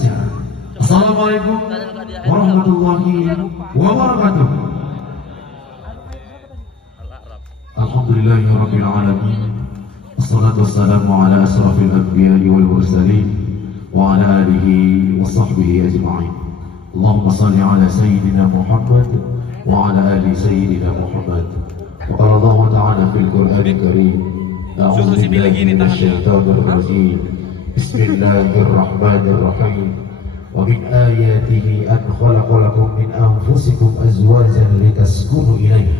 saja. Assalamualaikum warahmatullahi wabarakatuh. Alhamdulillahirabbil alamin. Wassalatu wassalamu ala asrafil anbiya'i wal mursalin wa ala alihi wa sahbihi ajma'in. Allahumma salli ala sayyidina Muhammad wa ala ali sayyidina Muhammad. Wa qala Allah ta'ala fil Qur'anil Karim. A'udzu billahi minasyaitonir rajim. Bismillahirrahmanirrahim. Wa min ayatihi an khalaqa lakum min anfusikum azwajan litaskunu ilayha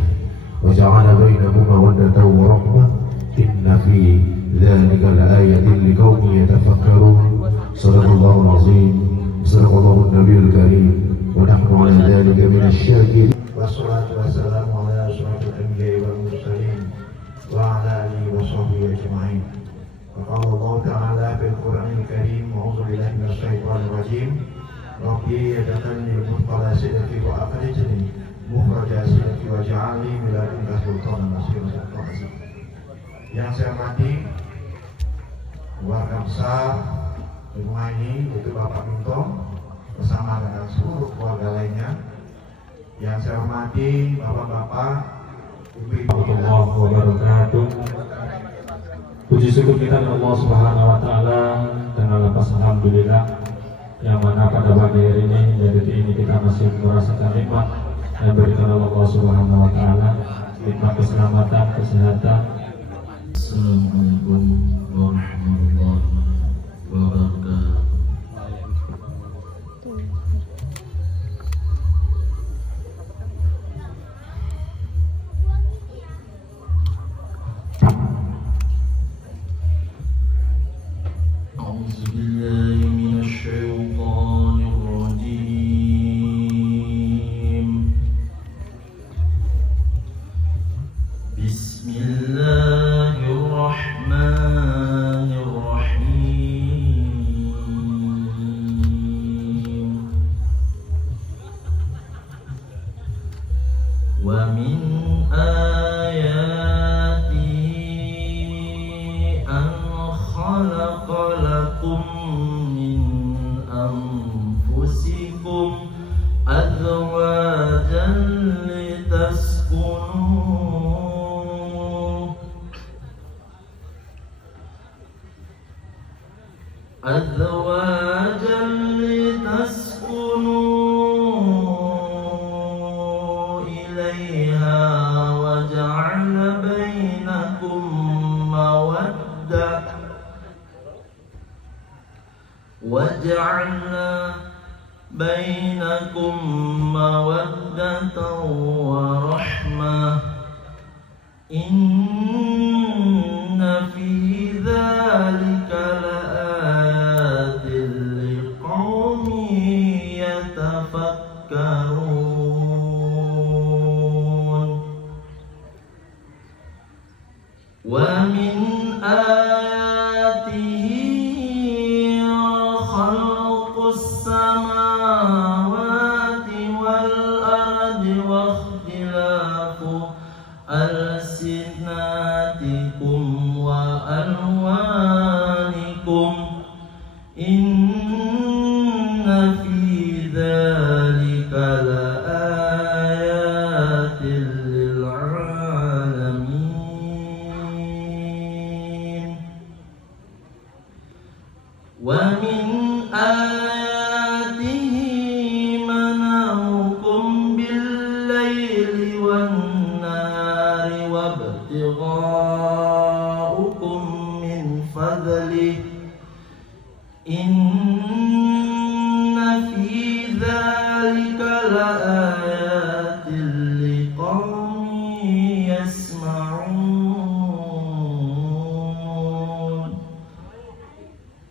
wa ja'ala bainakum mawaddatan wa rahmah. Inna fi dzalika laayatin liqaumin yatafakkarun. Shadaqallahul azim. Shadaqallahu nabiyul karim. Wa nahnu 'ala dzalika minasy syakirin. Wassalatu wassalamu ala asyrafil anbiya'i wal mursalin wa ala alihi wa sahbihi ajma'in. Qala Allah ta'ala fil Qur'anil Karim. A'udzu billahi minasyaitonir rajim. Rabbi yad'alni mutqala sidqi wa akhrijni mukhraja sidqi wa ja'alni min ladunka sultanan nasira. Yang saya hormati keluarga besar di rumah ini, yaitu Bapak Minto bersama dengan seluruh keluarga lainnya. Yang saya hormati Bapak-bapak, Ibu-ibu, warahmatullahi wabarakatuh. Puji syukur kita kepada Allah Subhanahu wa taala dengan lapas alhamdulillah, yang mana pada pagi hari ini dan detik ini kita masih merasakan nikmat yang diberikan oleh Allah Subhanahu wa taala, nikmat keselamatan, kesehatan. Assalamualaikum warahmatullahi wabarakatuh. A'udzu billahi minasy syaithanir rajim. Bismillahirrahmanirrahim. Wa min ayatihi an khalaqa lakum min anfusikum azwajan litaskunu ilaiha wa ja'ala bainakum mawaddah wa rahmah. Inna fi dzalika laayatin liqaumin yatafakkarun. Wa min ayatihi khalqus samawati wal ardi wa ikhtilafu alsinatikum wa alwanikum. Inna fi dzalika laayatin lil alamin. Wa min ayatihi manamukum bil laili wan nahari wabtighaukum min fadlih. Inna fi dzalika laayatin liqaumin yasma'un.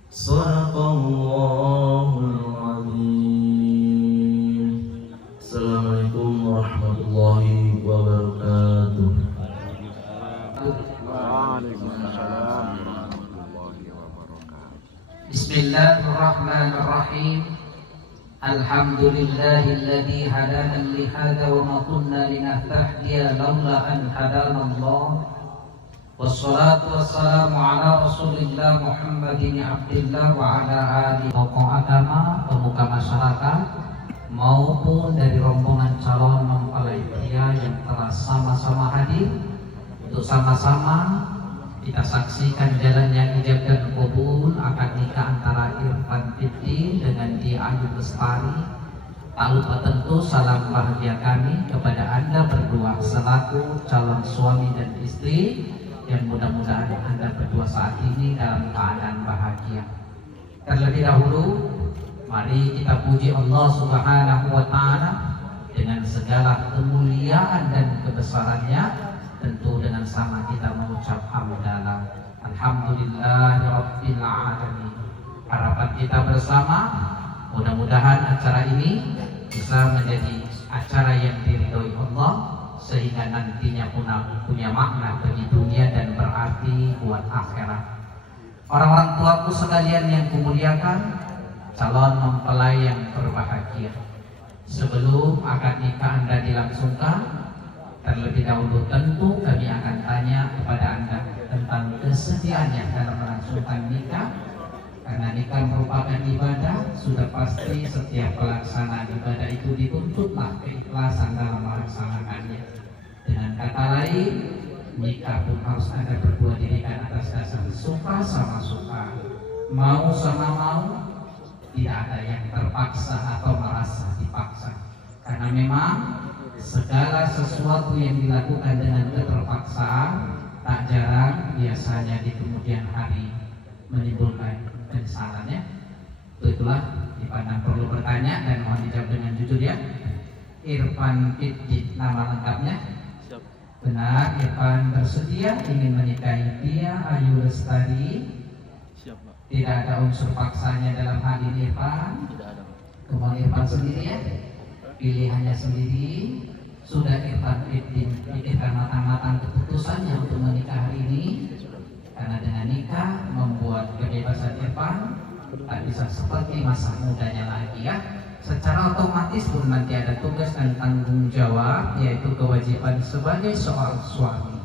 Shadaqallahul azim. Assalamualaikum warahmatullahi wabarakatuh. Bismillahirrahmanirrahim. Alhamdulillahilladzi hadana li hadza wa ma kunna linahtadiya laula an hadanallah. Wassalatu wassalamu ala Rasulillah Muhammadin abdillah wa ala alihi. Tokoh agama masyarakat maupun dari rombongan calon mempelai pria yang telah sama-sama hadir untuk sama-sama kita saksikan jalannya ijab dan kabul akad nikah antara Irfan Fiddin dengan Dia Ayu Lestari. Tak lupa tentu salam bahagia kami kepada Anda berdua selaku calon suami dan istri, yang mudah-mudahan Anda berdua saat ini dalam keadaan bahagia. Terlebih dahulu, mari kita puji Allah Subhanahu wa Ta'ala dengan segala kemuliaan dan kebesarannya. Tentu dengan sama kita mengucap hamdalah, alhamdulillahirabbil alamin. Harapan kita bersama, mudah-mudahan acara ini bisa menjadi acara yang diridhoi Allah, sehingga nantinya punya makna bagi dunia dan berarti buat akhirat. Orang-orang tuaku sekalian yang kumuliakan, calon mempelai yang berbahagia, sebelum akad nikah Anda dilangsungkan, terlebih dahulu tentu kami akan tanya kepada Anda tentang kesediaannya dalam melangsungkan nikah. Karena nikah merupakan ibadah, sudah pasti setiap pelaksanaan ibadah itu dituntutlah keikhlasan dalam melaksanakannya. Dengan kata lain, nikah pun harus Anda berdua dirikan atas dasar suka sama suka, mau sama mau, tidak ada yang terpaksa atau merasa dipaksa. Karena memang segala sesuatu yang dilakukan dengan keterpaksaan tak jarang biasanya di kemudian hari menimbulkan penyesalannya. Itulah dipandang perlu bertanya dan mohon dijawab dengan jujur ya. Irfan Fiddin nama lengkapnya? Benar, Irfan bersedia ingin menikahi Dia Ayu Lestari. Tidak ada unsur paksanya dalam hal ini Irfan. Kemauan Irfan sendiri ya, pilihannya sendiri. Sudah Irfan Fiddin pikirkan matang-matang keputusannya untuk menikah hari ini. Karena dengan nikah membuat kebebasan Irfan tak bisa seperti masa mudanya lagi ya. Secara otomatis pun nanti ada tugas dan tanggung jawab, yaitu kewajiban sebagai seorang suami.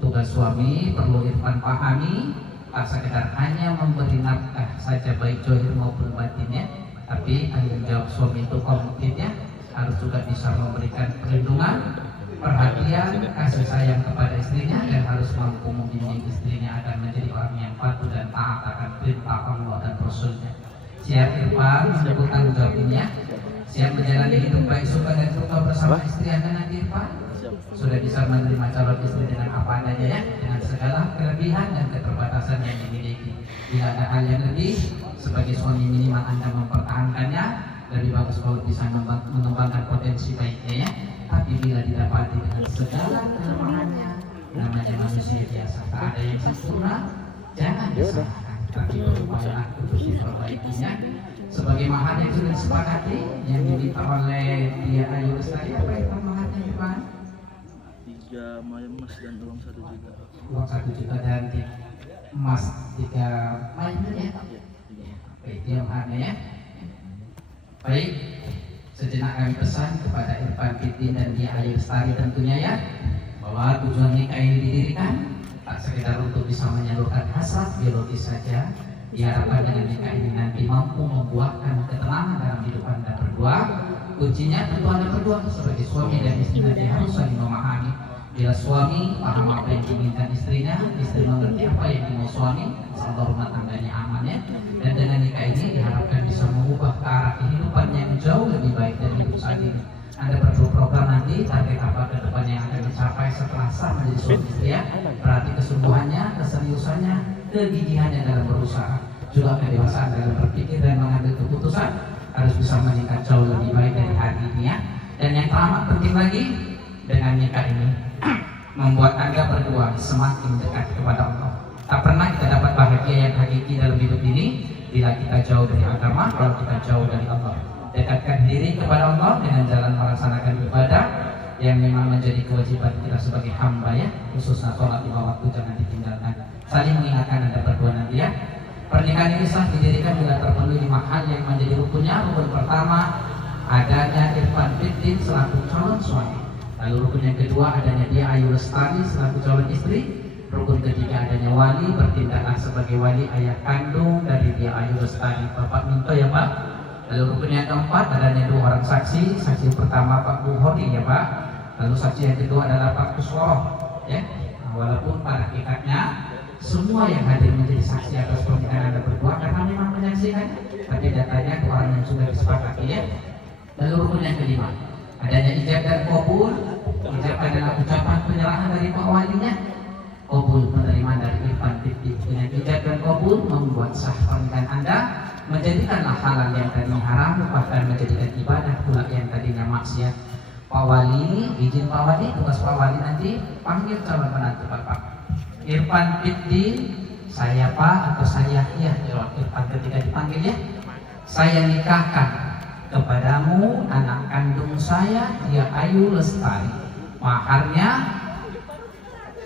Tugas suami perlu Irfan pahami, tak sekedar hanya memberi nafkah saja baik zahir maupun batinnya, tapi tanggung jawab suami itu konkretnya harus juga bisa memberikan perlindungan, perhatian, kasih sayang kepada istrinya, dan harus mampu membimbing istrinya agar menjadi orang yang patuh dan taat akan perintah Allah dan Rasulnya. Siap Irfan menjadi tanggung jawab ini ya? Siap menjalani hidup baik suka dan duka bersama istri Anda nanti Irfan? Sudah bisa menerima calon istri dengan apa adanya ya? Dengan segala kelebihan dan keterbatasan yang dimiliki. Bila ada hal yang lebih, sebagai suami minimal Anda mempertahankannya. Lebih bagus kalau bisa mengembangkan potensi baiknya ya. Tapi bila didapati dengan segala kelemahannya, namanya manusia biasa, tak ada yang sempurna, jangan disalahkan, tapi berupaya untuk diperbaikinya. Sebagai mahar yang sudah disepakati, yang diminta oleh Dia Ayu Lestari, apa itu maharnya Irfan? 3 emas dan uang 1 juta. Uang 1 juta dan emas 3 main ya. Baik, dia maharnya ya. Baik, sejenak kami pesan kepada Irfan Fiddin dan Dia Ayu Lestari tentunya ya, bahwa tujuan nikah ini didirikan tak sekedar untuk bisa menyalurkan hasrat biologis saja. Diharapkan dengan nikah ini nanti mampu membuahkan ketenangan dalam hidup Anda berdua. Kuncinya tentu Anda berdua sebagai suami dan istri nanti harus saling memahami. Bila suami paham apa yang diinginkan istrinya, istri mengerti apa yang dimau suami, serta rumah tangganya aman ya. Dan dengan nikah ini diharapkan bisa mengubah ke arah kehidupan yang jauh lebih baik dari hidup saat ini. Anda perlu program nanti target apa ke depan yang akan dicapai setelah sah menjadi suami istri ya. Berarti kesungguhannya, keseriusannya, kegigihannya dalam berusaha, juga kedewasaan dalam berpikir dan mengambil keputusan harus bisa meningkat jauh lebih baik dari hari ini ya. Dan yang teramat penting lagi, dengan nikah ini membuat Anda berdua semakin dekat kepada Allah. Tak pernah kita dapat bahagia yang hakiki dalam hidup ini bila kita jauh dari agama, kalau kita jauh dari Allah. Dekatkan diri kepada Allah dengan jalan melaksanakan ibadah yang memang menjadi kewajiban kita sebagai hamba ya, khususnya sholat 5 waktu jangan ditinggalkan. Saling mengingatkan Anda berdua nanti ya. Pernikahan ini sah didirikan bila terpenuhi 5 hal yang menjadi rukunnya. Rukun pertama, adanya Irfan Fiddin selaku calon suami. Lalu rukun yang kedua, adanya Dia Ayu Lestari selaku calon istri. Rukun ketiga, adanya wali, bertindaklah sebagai wali ayah kandung dari Dia Ayu Lestari. Bapak minta ya Pak, Lalu rukun yang keempat adanya 2 orang saksi. Saksi pertama Pak Buhori ya Pak. Lalu saksi yang kedua adalah Pak Kusworo ya. Walaupun pada hakikatnya semua yang hadir menjadi saksi atas pernikahan Anda berdua karena memang menyaksikan, tapi datanya ke orang yang sudah disepakati ya. Lalu rukun yang kelima adanya ijab dan qabul. Ijab adalah ucapan penyerahan dari Pak walinya, qabul penerimaan dari Irfan Fitri. Dengan ijab dan qabul membuat sah pernikahan Anda, menjadikanlah halal yang tadinya haram, bahkan menjadikan ibadah pula yang tadinya maksiat. Pak Wali, izin Pak Wali, tugas Pak Wali nanti panggil calon menantu Bapak Irfan Fitri. Saya Pak atau saya ya, jawab Irfan ketika dipanggil ya. Saya nikahkan kepadamu anak kandung saya, dia Ayu Lestari. Maharnya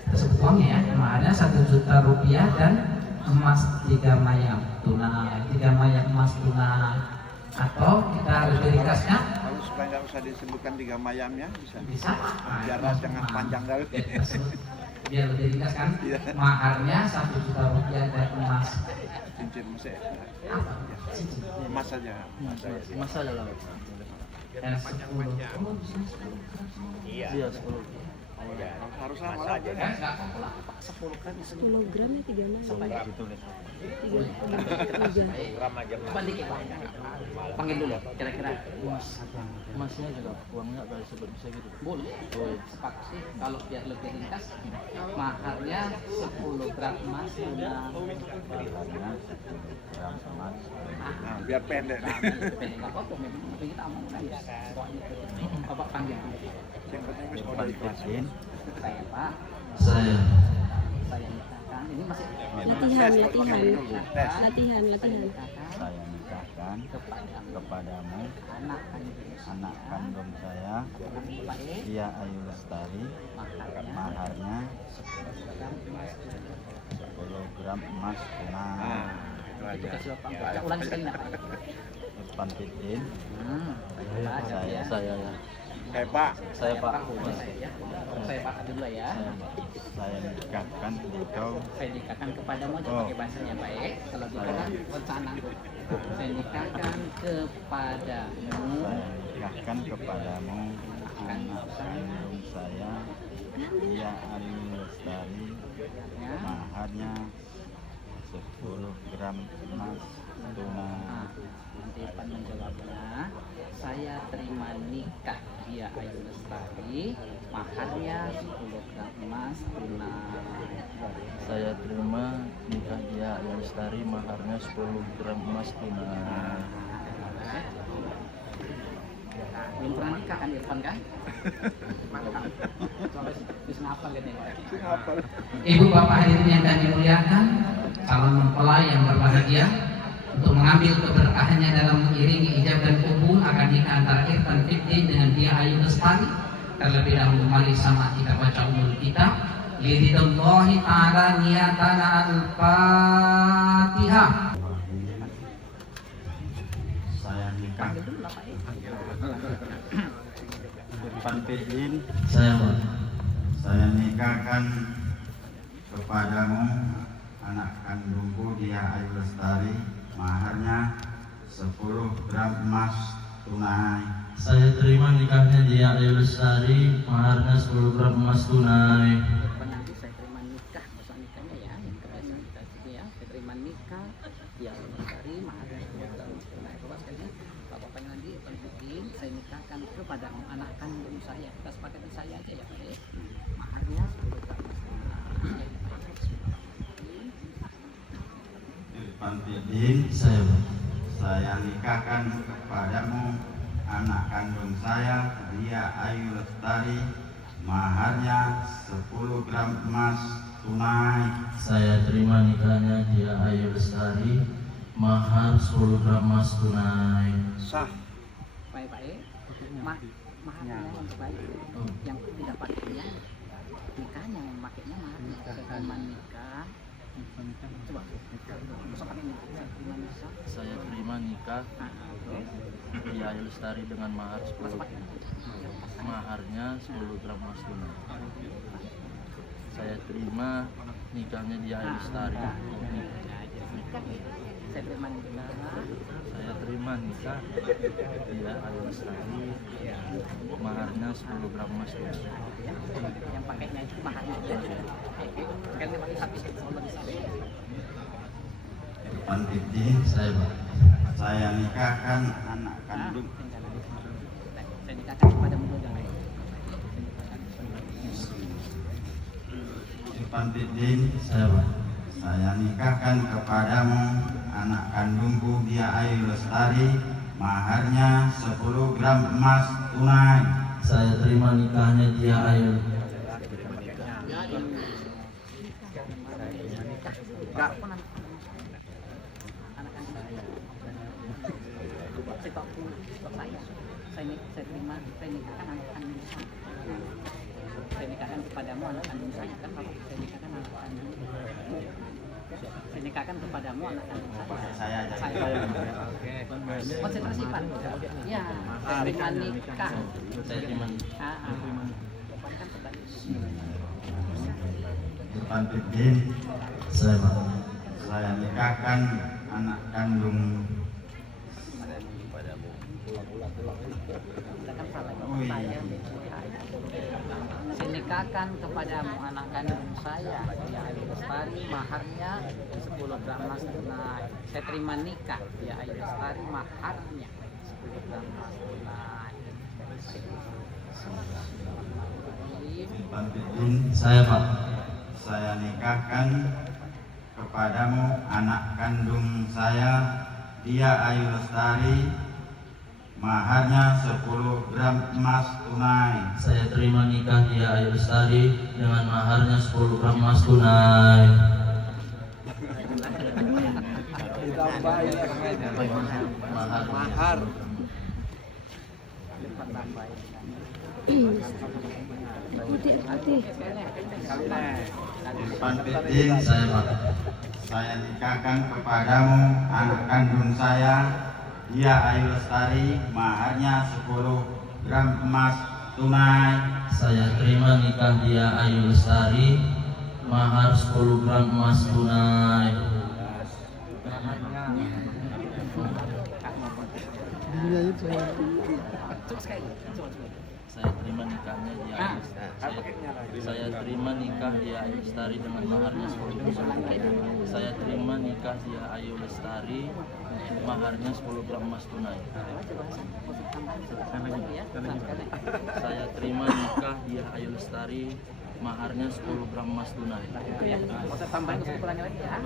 tersebut uangnya ya, maharnya 1 juta rupiah dan emas 3 mayang tunai, 3 mayang emas tunai. Atau kita lebih ringkasnya, Kalau supaya nggak usah disebutkan 3 mayamnya bisa biar jangan panjang kali. biar lebih ringkas kan. Maharnya 1 juta rupiah dan emas Cincin masih apa? emas saja. Masa ada lah. Dan 10. Iya 10. Harus sama lah. Ya, nggak apa-apa. 10 kan 10 gram ya 3 mayang. Sampai gitu deh. 3 Coba dikit Pak. Panggil dulu kira-kira. Masnya juga uangnya nggak disebut bisa gitu. Boleh. Sepakat sih kalau biar lebih ringkas. Maharnya 10 gram emas tunai. Nah, biar pendek. Pendek nggak apa-apa, memang tapi kita amankan ya. Pokoknya Bapak panggil. Yang penting wis pada ikhlas. Saya Pak, Saya saya nikahkan. Ini masih latihan. nikahkan Saya nikahkan kepadamu anak anak kandung saya, Pak dia Ayu Lestari. Maharnya 10 gram emas tunai. Itu aja. kasih Bapak. Baca ulang sekali nak Pak. Irfan Fitri. Saya ya. Kayak Pak. Saya Pak. Saya Pak dulu ya. Saya nikahkan engkau. Saya nikahkan kepadamu aja pakai bahasanya baik. Kalau nikahkan rencana. Saya nikahkan kepadamu Saya nikahkan kepadamu anak kandung saya, dia Ayu Lestari. ya. Maharnya 10 gram emas tunai. Nanti Pak menjawabnya. Saya terima nikah dia Ayu Lestari. Maharnya 10 gram emas tunai. Saya terima nikah dia Ayu Lestari, maharnya 10 gram emas tunai. Belum pernah nikah kan Irfan kan? Mantap. Coba bisa ngapal gitu ya. Ibu bapak hadirin yang kami muliakan, calon mempelai yang berbahagia, untuk mengambil keberkahannya dalam mengiringi ijab dan qabul akan nikah antara Irfan Fitri dengan dia Ayu Lestari. Terlebih dahulu mari sama kita baca umul kitab. Liridhallahi ta'ala niyatana al-Fatihah. Saya nikah Panggil dulu lah Pak. Irfan Fitri. Pak. Saya nikahkan kepadamu anak kandungku dia Ayu Lestari. Maharnya 10 gram emas tunai. Saya terima nikahnya dia Ayu Lestari, maharnya 10 gram emas tunai. Nanti saya terima nikah, masa nikahnya ya, yang kebiasaan kita sini ya. Saya terima nikah, dia Lestari, maharnya 10 gram emas tunai. Bapak sekalian, bapak nanti penting saya nikahkan kepada anak kandung saya. Kita sepakati saya aja ya Pak. Maharnya 10 gram emas tunai. Irfan Fitri. Saya nikahkan kepadamu anak kandung saya, dia Ayu Lestari. Maharnya 10 gram emas tunai. Saya terima nikahnya dia Ayu Lestari, mahar 10 gram emas tunai. Sah. Baik Pak. Maharnya yang baik, yang tidak pakainya nikahnya yang makainya maharnya. Terima nikah. Coba. Saya terima nikah dia Ayu Lestari dengan mahar 10, maharnya 10 gram emas tunai. Saya terima nikahnya dia Ayu Lestari Saya terima nikah dia Ayu Lestari, maharnya 10 gram emas. Yang pakainya itu maharnya. Pantiti saya nikahkan anak kandung. Saya nikahkan kepada muda. Pantiti saya nikahkan kepadamu anak kandungku dia Ayu Lestari, maharnya 10 gram emas tunai. Saya terima nikahnya dia Ayu. Saya terima, saya nikahkan anak kandung saya. Saya nikahkan kepadamu anak kandung saya kan, kalau saya nikahkan anak kandung. Saya nikahkan kepadamu anak kandung saya. Konsentrasi Pak. Ya, saya terima nikah. Saya terima nikah. Kan sebagus. Pantiti saya nikahkan anak kandung. Saya nikahkan kepadamu anak kandung saya, dia Ayu Lestari, maharnya 10 gram emas tunai. Saya terima nikah, dia Ayu Lestari, maharnya 10 gram emas tunai. Saya Pak, saya nikahkan kepadamu anak kandung saya, dia Ayu Lestari, maharnya 10 gram emas tunai. Saya terima nikah dia Ayu Lestari dengan maharnya 10 gram emas tunai. Mahar. Pantiti saya nikahkan kepadamu anak kandung saya, dia Ayu Lestari, maharnya 10 gram emas tunai. Saya terima nikah dia Ayu Lestari, mahar 10 gram emas tunai. Saya terima nikahnya dia saya terima nikah dia Ayu Lestari dengan maharnya 10 gram. Saya terima nikah dia Ayu Lestari, maharnya 10 gram emas tunai. Saya terima nikah dia Ayu Lestari, maharnya 10 gram emas tunai. Saya tambahin kesimpulannya lagi ya.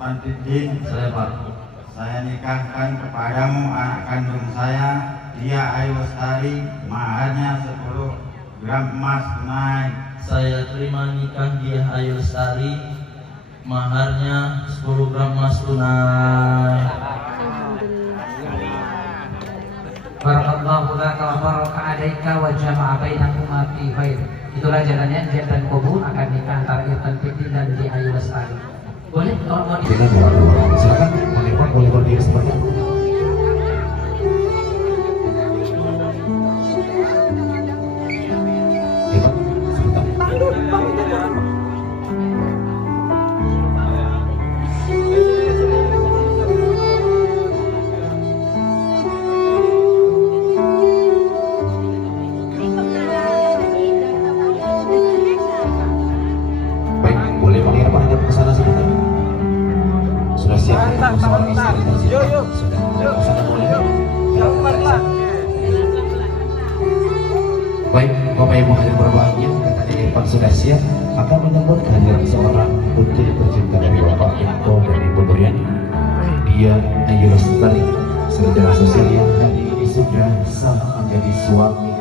Pantiti saya nikahkan kepadamu anak kandung saya, dia Ayu Lestari, maharnya 10 gram emas tunai. Saya terima nikah dia Ayu Lestari, maharnya 10 gram emas tunai. Barakallahu laka wa baraka alaika wa jama'a bainakuma fi khair. Itulah jalannya ijab dan kabul akan nikah antara Irfan Fikri dan di Ayu Lestari. Boleh kalau mau Dengan doa-doa. Silakan menelpon boleh berdiri seperti itu. Ya, Pak. Sebentar. Baik, boleh Bang Irfan ajak ke sana sebentar. Sudah siap untuk seorang istri dan si sudah ke sana boleh. Baik, Bapak Ibu hadirin berbahagia, katanya Irfan sudah siap akan menyambut kehadiran seorang putri tercinta dari Bapak Info dan Ibu Nuriani. Dia Ayu Lestari, sarjana sosial yang hari ini sudah sah menjadi suami,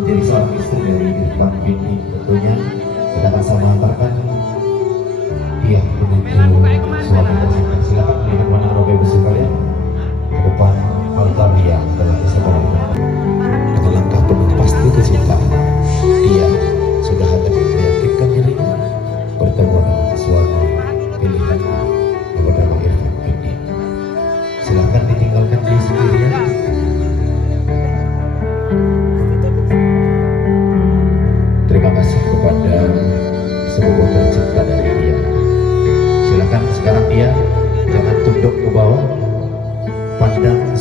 menjadi seorang istri dari Irfan Fikri. Tentunya kita akan sama antarkan dia menuju suami tercinta. Silakan melihat mana Bapak Ibu sekalian ke depan altar yang telah disebarkan. Dengan langkah penuh pasti kecintaan, dia sudah akan meyakinkan dirinya bertemu dengan suami pilihannya yang bernama Irfan Fikri. Silakan ditinggalkan dia sendirian. Terima kasih kepada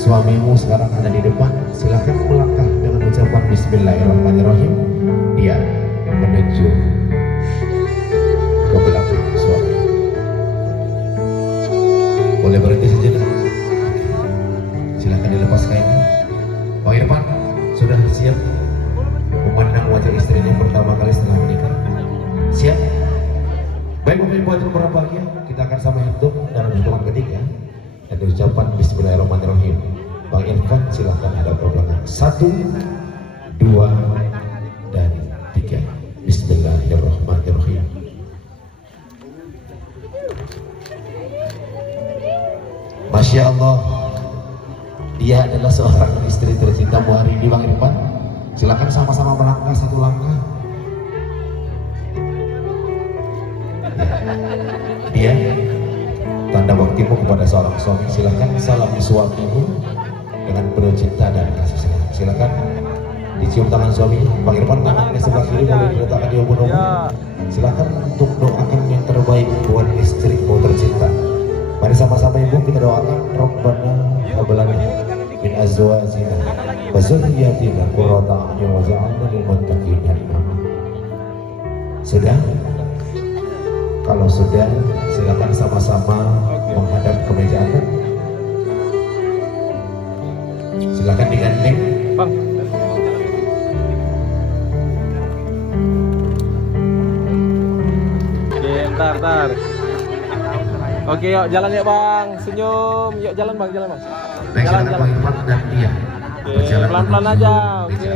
suamimu sekarang ada di depan, silahkan melangkah dengan ucapan Bismillahirrahmanirrahim. Dia menuju ke belakang suami. Boleh berhenti sejenak. Silahkan dilepas kainnya. Pak Irfan sudah siap memandang wajah istrinya pertama kali setelah menikah? Siap? Baik, Bapak Ibu hadirin berbahagia, kita akan sama hitung dalam hitungan ketiga dan ucapan Bismillahirrahmanirrahim. Bang Irfan silahkan hadap ke belakang. 1, 2, dan 3. Bismillahirrahmanirrahim. Masya Allah, dia adalah seorang istri tercintamu hari ini, Bang Irfan. Silakan sama-sama melangkah satu langkah. Dia tanda baktimu kepada seorang suami. Silakan salami suamimu dengan penuh cinta dan kasih sayang. Silakan dicium tangan suami. Bang Irfan tangan di sebelah kiri boleh diletakkan di ubun-ubun. Silakan untuk doakan yang terbaik buat istrimu tercinta. Mari sama-sama ibu kita doakan. Rabbana hab lana min azwajina wa dzurriyyatina qurrata a'yun waj'alna lil muttaqina imama. Sudah? Kalau sudah, silakan sama-sama menghadap ke meja Anda. Silakan digandeng. Bang. Oke, ntar. Oke, yuk jalan ya Bang. Senyum. Yuk jalan Bang, jalan Bang. Baik, silakan Bang Irfan dan dia. Oke, pelan-pelan aja. Oke.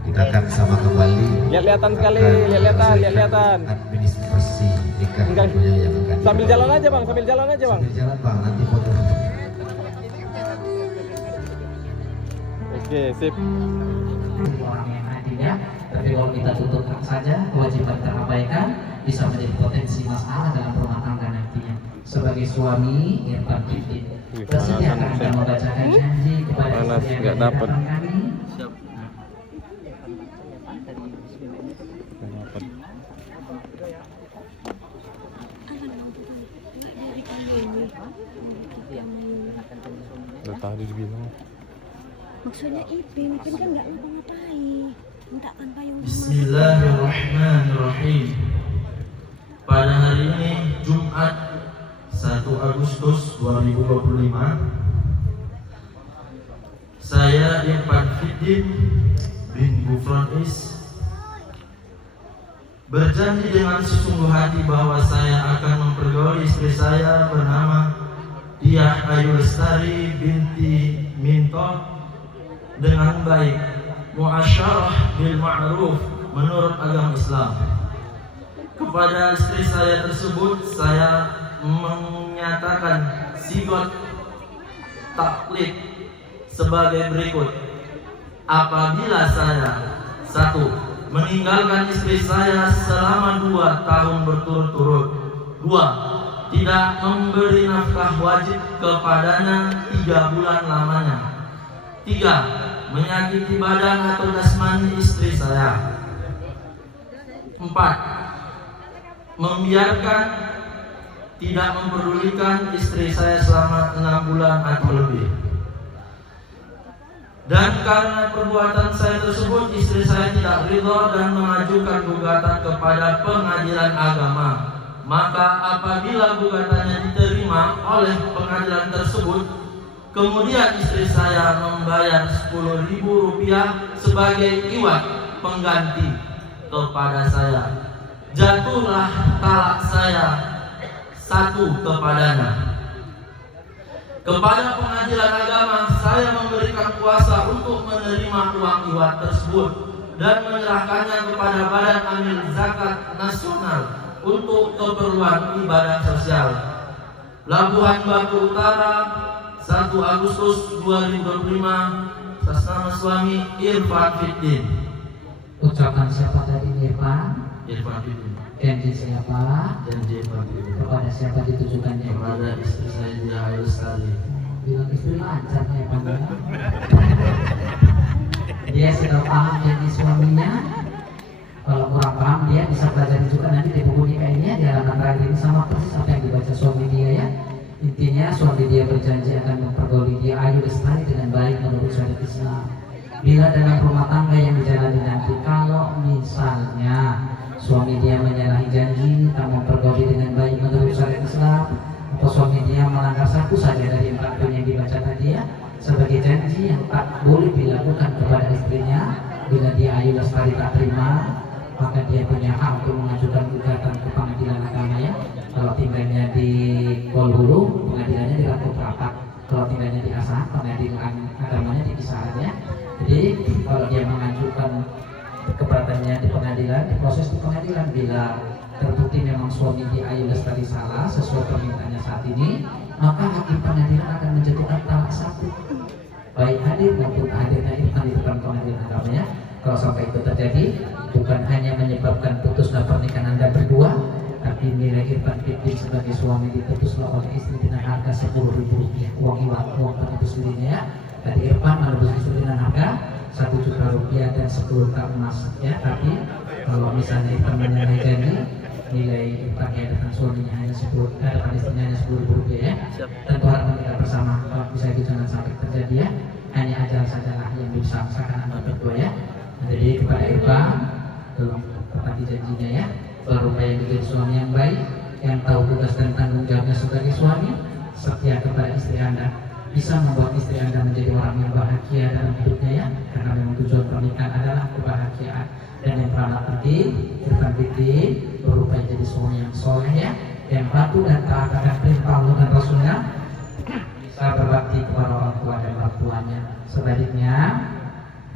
Kita akan sama kembali. Lihat-lihatan sekali, lihat-lihatan. Administrasi nikah Enggak. tentunya yang akan Sambil jalan aja Bang, sambil jalan aja Bang. Sambil jalan Bang, nanti foto. Oke, sip. Orang yang nantinya, tapi kalau kita tutupkan saja, kewajiban terabaikan, bisa menjadi potensi masalah dalam rumah tangga nantinya. Sebagai suami, Irfan Fiddin bersedia akan membacakan janji kepada Panas, istri nggak yang dapet. mendatang kami. Tadi dibilang. Maksudnya Ipin kan nggak ngapa-ngapain, mintakan payung. Bismillahirrahmanirrahim. Pada hari ini Jumat 1 Agustus 2025, saya Irfan Fiddin bin Gufron Is berjanji dengan sesungguh hati bahwa saya akan mempergauli istri saya bernama Diah Ayu Lestari binti Minto dengan baik, muasyarah bil ma'ruf menurut agama Islam. Kepada istri saya tersebut saya menyatakan sigot taklid sebagai berikut. Apabila saya 1. meninggalkan istri saya selama 2 tahun berturut-turut, 2. tidak memberi nafkah wajib kepadanya 3 bulan lamanya, 3. menyakiti badan atau jasmani istri saya, 4. membiarkan tidak memperdulikan istri saya selama 6 bulan atau lebih. Dan karena perbuatan saya tersebut, istri saya tidak ridha dan mengajukan gugatan kepada pengadilan agama. Maka apabila gugatannya diterima oleh pengadilan tersebut, kemudian istri saya membayar Rp10.000 sebagai iwat pengganti kepada saya, jatuhlah talak saya 1 kepadanya. Kepada pengadilan agama saya memberikan kuasa untuk menerima uang iwat tersebut dan menyerahkannya kepada Badan Amil Zakat Nasional untuk keperluan ibadah sosial. Labuhan Batu Utara, 1 Agustus 2025, atas nama suami Irfan Fiddin. Ucapan siapa tadi Irfan? Irfan Fiddin. Janji siapa? Janji Irfan Fiddin. Kepada siapa ditujukannya? Kepada istri saya Diah Ayu Lestari. Bilang istri lancar ya Pak. Dia sudah paham janji suaminya. Kalau kurang paham dia bisa pelajari juga nanti di buku nikahnya di halaman terakhir ini sama persis apa yang dibaca suami dia ya. Intinya suami dia berjanji akan mempergauli dia Ayu Islam. Bila dalam rumah tangga yang dijalani nanti, kalau misalnya suami dia menyalahi janji, tak mempergauli dengan baik menurut syariat Islam, atau suami dia melanggar satu saja dari 4 poin yang dibaca tadi ya, sebagai janji yang tak boleh dilakukan kepada istrinya, bila dia Ayu Lestari tak terima, maka dia punya hak untuk mengajukan gugatan ke pengadilan agama ya. Kalau tinggalnya di Kolhulu, pengadilannya di Ratu Prapat. Kalau tinggalnya di Asahan, pengadilan agamanya di Kisaran ya. Jadi kalau dia mengajukan keberatannya di pengadilan, diproses di pengadilan, bila terbukti memang suami di Ayu Lestari salah sesuai permintaannya saat ini, maka hakim pengadilan akan menjatuhkan talak satu, baik hadir maupun tak hadirnya Irfan di depan pengadilan agamanya. Kalau sampai itu terjadi, bukan hanya menyebabkan putusnya pernikahan Anda berdua, tapi nilai Irfan Fikri sebagai suami diputuslah oleh istri dengan harga Rp10.000 uang penebus dirinya. Tadi Irfan menebus istri dengan harga Rp1.000.000 dan 10 tak emas ya. Tapi kalau misalnya Irfan menyalahi janji, nilai Irfan ya dengan suaminya hanya depan istrinya hanya Rp10.000 ya. Tentu harapan kita bersama kalau bisa itu jangan sampai terjadi ya. Hanya ajal sajalah yang bisa memisahkan Anda berdua ya. Jadi kepada Irfan, tolong tepati janjinya ya, berupaya menjadi suami yang baik, yang tahu tugas dan tanggung jawabnya sebagai suami, setia kepada istri Anda, bisa membuat istri Anda menjadi orang yang bahagia dalam hidupnya ya, karena memang tujuan pernikahan adalah kebahagiaan. Dan yang paling penting, Irfan Fikri berupaya jadi suami yang soleh ya, yang patuh dan taat akan perintah Allah dan Rasulnya, bisa berbakti kepada orang tua dan mertuanya. Sebaliknya,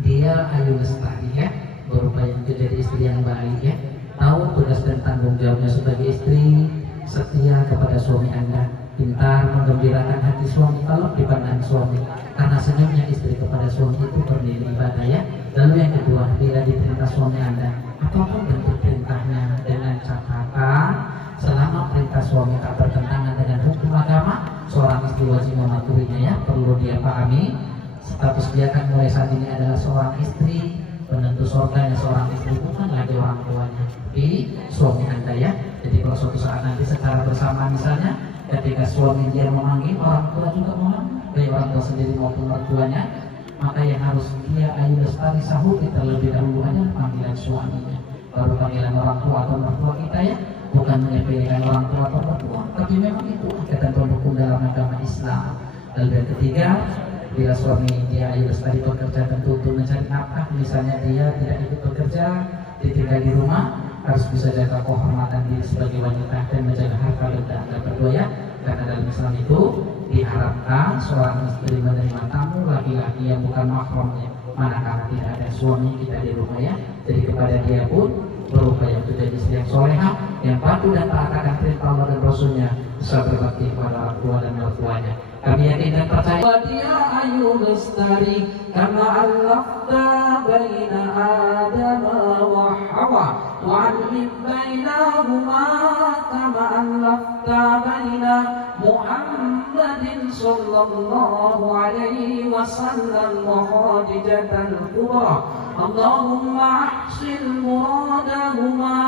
dia Ayu Lestari ya, berupaya untuk jadi istri yang baik ya, tahu tugas dan tanggung jawabnya sebagai istri, setia kepada suami Anda, pintar menggembirakan hati suami kalau dipandang suami, karena senyumnya istri kepada suami itu bernilai ibadah ya. Lalu yang kedua, bila diperintah suami Anda, apapun bentuk perintahnya, dengan catatan selama perintah suami tak bertentangan dengan hukum agama, seorang istri wajib mematuhinya ya. Perlu dia pahami, status dia kan mulai saat ini adalah seorang istri, penentu surganya seorang istri bukan lagi orang tuanya, tapi suami Anda ya. Jadi kalau suatu saat nanti secara bersama misalnya, ketika suami dia memanggil, orang tua juga memanggil, baik orang tua sendiri maupun mertuanya, maka yang harus dia Ayu Lestari sahuti terlebih dahulu hanya panggilan suaminya, baru panggilan orang tua atau mertua kita ya. Bukan menyepelekan orang tua atau mertua, tapi memang itu ketentuan hukum dalam agama Islam. Lalu yang ketiga, bila suami dia Ayu Lestari bekerja tentu untuk mencari nafkah, misalnya dia tidak ikut bekerja, ditinggal di rumah, harus bisa jaga kehormatan diri sebagai wanita dan menjaga harta benda Anda berdua ya. Karena dalam Islam itu diharapkan seorang istri menerima tamu laki-laki yang bukan mahramnya, manakala tidak ada suami kita di rumah ya. Jadi kepada dia pun berupaya untuk jadi istri yang soleha, yang patuh dan taat akan perintah Allah dan Rasulnya, bisa berbakti kepada orang tua dan mertuanya. Kami yakin dan percaya dia Ayu Lestari, karena allafta baina Adam wa Hawa wa alif bainahuma kama allafta baina Muhammadin sallallahu alaihi wasallam wa Khadijatal kubra. Allahumma ahsin muradahuma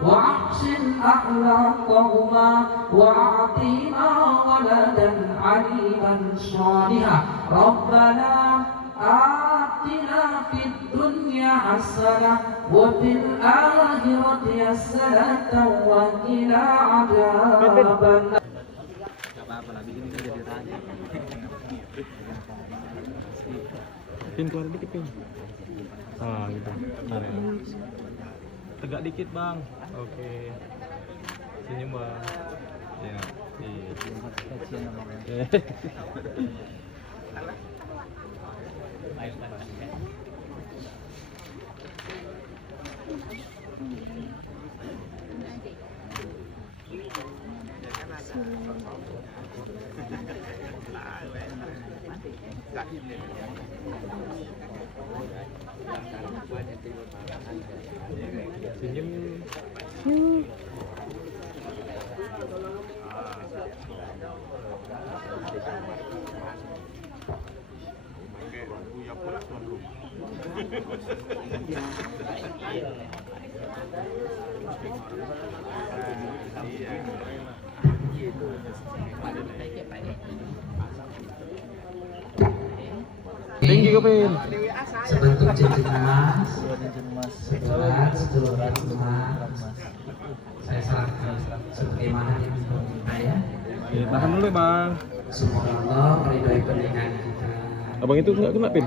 wa ahsin akhlaqahuma wa a'tima waladan aliman salihah. Rabbana atina fid dunya hasanah wa fil akhirati hasanah wa qina adzaban. Pin keluar dikit pin. Ah gitu. Tegak dikit bang. Oke. Senyum bang. Ya. Senyum. Tinggi 3 pin. Sebentuk cincin emas. Seberat 10 gram emas. Saya serahkan sebagaimana yang diminta ya. Oke, tahan dulu bang. Semoga Allah meridhoi pernikahan kita. Abang itu nggak kena pin?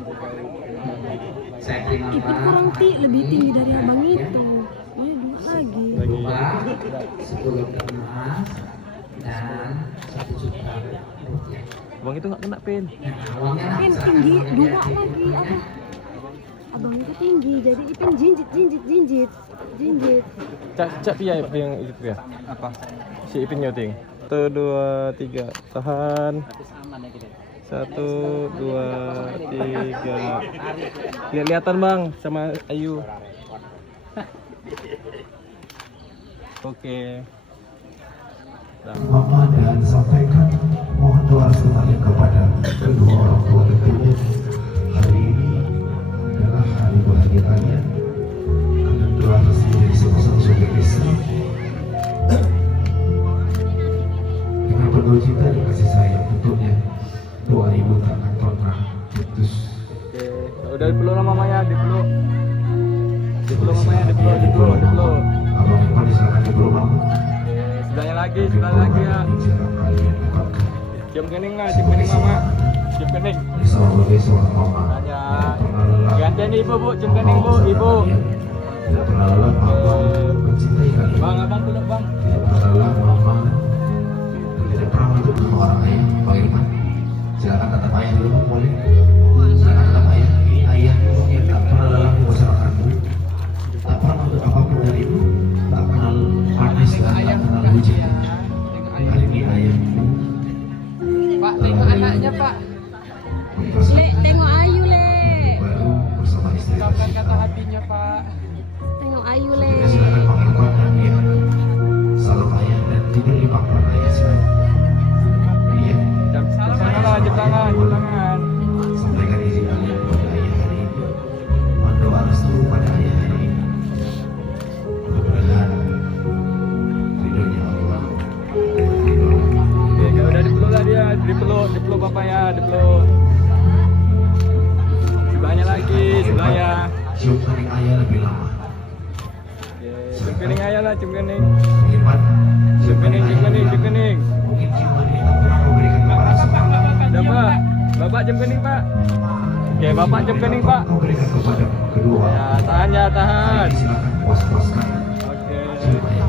Saya terima Itu kurang lebih tinggi dari abang itu. Ini 2 lagi. lagi 10 gram emas dan 1 juta rupiah. Abang itu nggak kena pin. Uangnya Ipin serahkan tinggi, kepada 2 dia. lagi abang. Abang itu tinggi, jadi Ipin jinjit. Cak pia yang itu pia. Apa? Si Ipinnya ting. 1 2 3 tahan. 1 2 3. Lihat-lihatan bang sama Ayu. Oke. Mama dan sampaikan mohon doa semuanya kepada kedua orang tua tentunya. Hari ini adalah hari bahagia kalian karena telah menjadi sama-sama sebagai Islam dengan penuh cinta dan kasih sayang tentunya. Doa ibu tak akan pernah putus. Oke, udah dipeluk sama mamanya, dipeluk. Dipeluk mamanya, dipeluk. Abang Ipan silakan dipeluk mama. Sebelahnya lagi ya. Dijarah kalian dapatkan. Cium kening lah, cium kening mama. Cium kening. Sebagai seorang mama Aja. tidak pernah lelah. Gantian ibu bu, cium kening bu, ibu. Tidak pernah lelah mama mencintai kalian. Bang, abang peluk bang. Tidak pernah lelah mama dan tidak pernah menutup nama orang ayah. Bang Irfan, silakan tetap ayah dulu bang, boleh? Silakan tetap ayah. Ini ayah yang tak pernah lelah membesarkanmu, tak pernah menutup apapun darimu, tak kenal panas dan tak kenal hujan. Kali ini ayahmu Pak, tengok anaknya Pak. Le, tengok Ayu le. baru bersama istri. Ucapkan kata hatinya Pak. Tengok Ayu le. Ya, silakan Bang Irfan dan dia salam ayah dan juga limpahkan ayah silakan. Iya. Jam tangan lah, jam tangan. Sampaikan izin kalian kepada ayah hari ini. Mendoa restu pada ayah hari ini. Mudah-mudahan ridhonya Allah. Oke, udah dipeluk lah dia, dipeluk bapak ya, dipeluk. Sebelahnya lagi, sebelahnya. Cium kening ayah lebih lama. Cium kening ayah lah, cium kening. Irfan, Cium kening. mungkin ciuman ini tak pernah kau berikan kepada seorang. Udah pak, bapak cium kening pak. Oke, bapak cium kening pak. Kau berikan kepada kedua. Ya, tahan. Silakan puas-puaskan. Oke. Cium ayah.